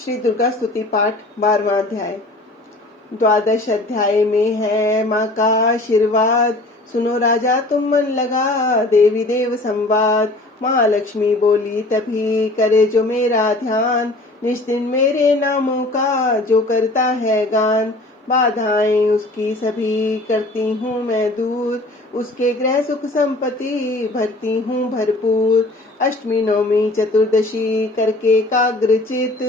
श्री दुर्गा स्तुति पाठ 12वां अध्याय। द्वादश अध्याय में है माँ का आशीर्वाद। सुनो राजा तुम मन लगा, देवी देव संवाद। महालक्ष्मी बोली तभी, करे जो मेरा ध्यान। निष्दिन मेरे नामों का जो करता है गान। बाधाएं उसकी सभी करती हूँ मैं दूर। उसके गृह सुख संपत्ति भरती हूँ भरपूर। अष्टमी नवमी चतुर्दशी करके काग्रचित,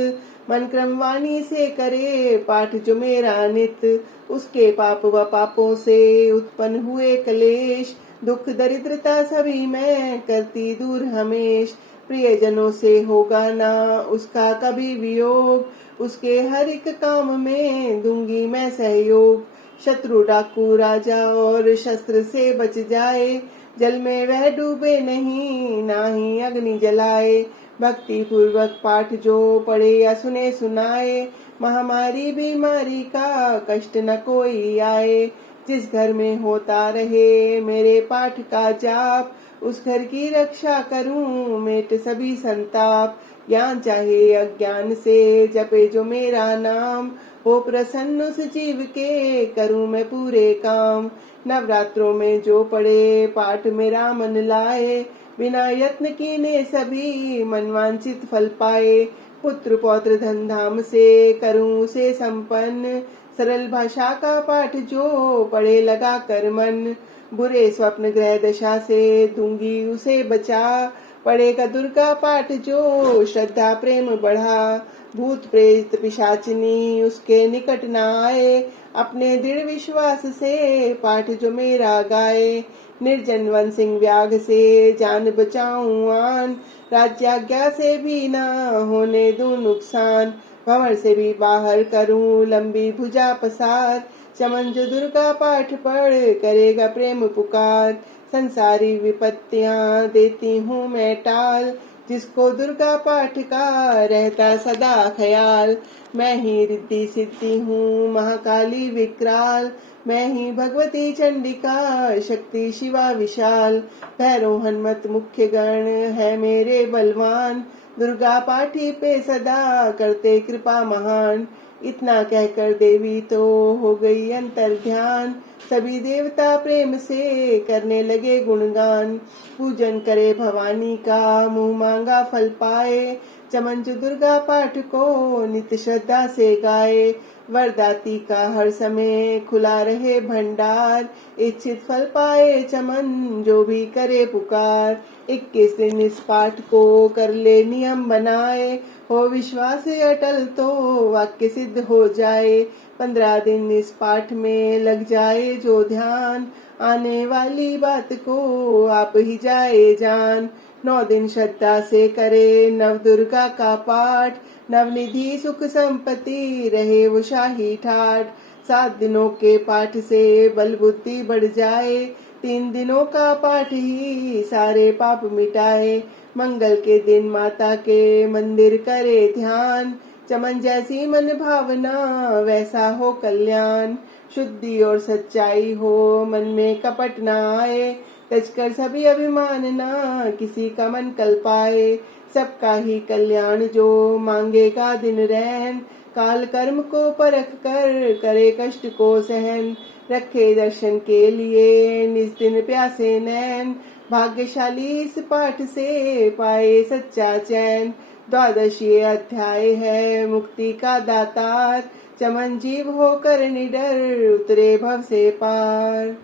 मन क्रम वाणी से करे पाठ जो मेरा नित। उसके पाप व पापों से उत्पन्न हुए कलेश, दुख दरिद्रता सभी मैं करती दूर हमेश। प्रियजनों से होगा ना उसका कभी वियोग, उसके हर एक काम में दूंगी मैं सहयोग। शत्रु डाकू राजा और शस्त्र से बच जाए, जल में वह डूबे नहीं ना ही अग्नि जलाए। भक्ति पूर्वक पाठ जो पढ़े या सुने सुनाए, महामारी बीमारी का कष्ट न कोई आए। जिस घर में होता रहे मेरे पाठ का जाप, उस घर की रक्षा करूं मेट सभी संताप। ज्ञान चाहे अज्ञान से जपे जो मेरा नाम, हो प्रसन्न उस जीव के करूं मैं पूरे काम। नवरात्रों में जो पढ़े पाठ मेरा मन लाए, बिना यत्न कीने सभी मनवांचित फल पाए। पुत्र पौत्र धन धाम से करूं उसे संपन्न, सरल भाषा का पाठ जो पढ़े लगा कर मन। बुरे स्वप्न ग्रह दशा से दूंगी उसे बचा, पढ़ेगा दुर्गा पाठ जो श्रद्धा प्रेम बढ़ा। भूत प्रेत पिशाचिनी उसके निकट न आए, अपने दृढ़ विश्वास से पाठ जो मेरा गाए। निर्जन वन सिंह व्याघ से जान बचाऊं आन, राज्याज्ञा से भी न होने दूं नुकसान। भंवर से भी बाहर करूं लंबी भुजा पसार, चमन जो दुर्गा पाठ पढ़ करेगा प्रेम पुकार। संसारी विपत्तियां देती हूँ मैं टाल, जिसको दुर्गा पाठ का रहता सदा ख्याल। मैं ही रिद्धि सिद्धि हूँ महाकाली विकराल, मैं ही भगवती चंडिका शक्ति शिवा विशाल। भैरव हनुमत मुख्य गण है मेरे बलवान, दुर्गा पाठी पे सदा करते कृपा महान। इतना कहकर देवी तो हो गई अंतर ध्यान, सभी देवता प्रेम से करने लगे गुणगान। पूजन करे भवानी का मुंह मांगा फल पाए, चमन जो दुर्गा पाठ को नित्य श्रद्धा से गाए। वरदाती का हर समय खुला रहे भंडार, इच्छित फल पाए चमन जो भी करे पुकार। 21 दिन इस पाठ को कर ले नियम बनाए, हो विश्वास अटल तो वाक्य सिद्ध हो जाए। 15 दिन इस पाठ में लग जाए जो ध्यान, आने वाली बात को आप ही जाए जान। 9 दिन श्रद्धा से करे नव दुर्गा का पाठ, नवनिधि सुख संपत्ति रहे वो शाही ठाठ। 7 दिनों के पाठ से बल बुद्धि बढ़ जाए, 3 दिनों का पाठ ही सारे पाप मिटाए। मंगल के दिन माता के मंदिर करे ध्यान, चमन जैसी मन भावना वैसा हो कल्याण। शुद्धि और सच्चाई हो मन में कपट न आए, तजकर सभी अभिमान ना किसी का मन कल पाए। सबका ही कल्याण जो मांगेगा दिन रहन, काल कर्म को परख कर करे कष्ट को सहन। रखे दर्शन के लिए निज दिन प्यासे नैन, भाग्यशाली इस पाठ से पाए सच्चा चैन। 12वीं अध्याय है मुक्ति का दातार, चमन जीव होकर निडर उतरे भव से पार।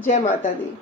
जय माता दी।